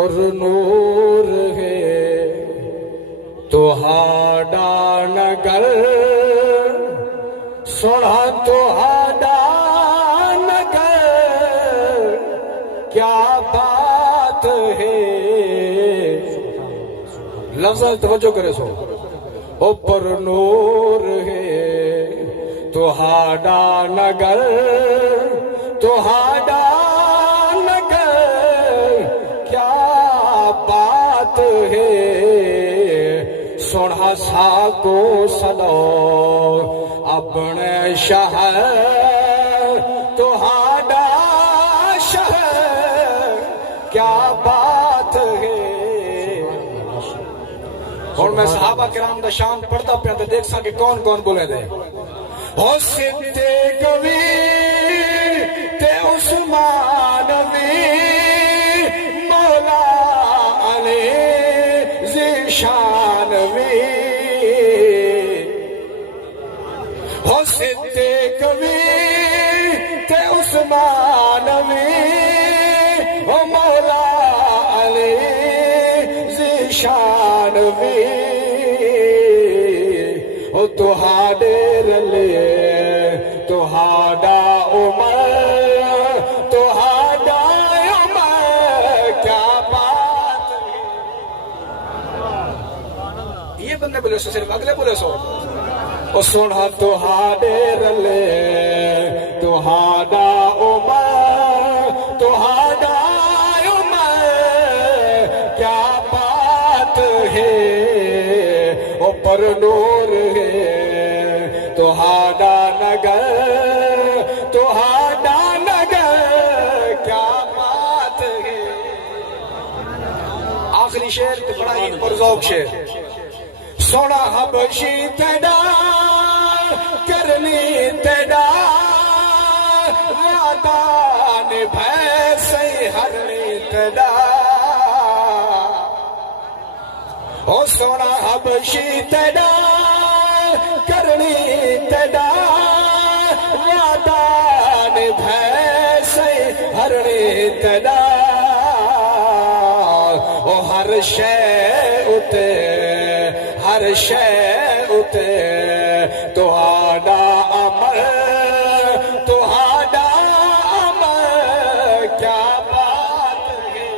پر نور ہے تہاڈا نگر سونا تہاڈا نگر کیا بات ہے لفظ توجہ کرے سو او پر نور ہے تہاڈا نگر تہاڈا نگر کیا بات ہے سونا سا کو سلو اپنے شہر تہاڈا شہر کیا بات ہے اور میں صحابہ کرام دا شان پڑھتا پیا تے دیکھ سا کہ کون کون بولے دے او صدیق وی تے عثمان وی مولا علی ذیشان وی او صدیق وی تے عثمان وی او مولا علی ذیشان وی او تہاڈے رلے تہاڈا عمر تہاڈا عمر کیا بات ہے یہ بندے بولے سو صرف اگلے بولے سو او سونا تہاڈے رلے تہاڈا عمر تہاڈا عمر کیا بات ہے او پر نور ہے تہاڈا نگر تہاڈا نگر کیا بات ہے آخری شعر تے بڑا ہی پرذوق شعر سونا حبشی تیڈا کرنی تیڈا وعدہ نبھے سی ہرنی تیڈا او سونا حبشی تیڈا کرنی تیڈا وعدہ نبھے سی ہرنی تیڈا او ہر شے اتے ہر شے اتے تہاڈا امر تہاڈا امر کیا بات ہے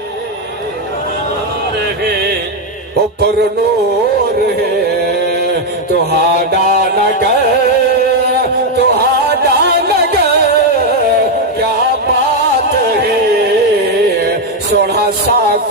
او پر نور ہے تہاڈا نگر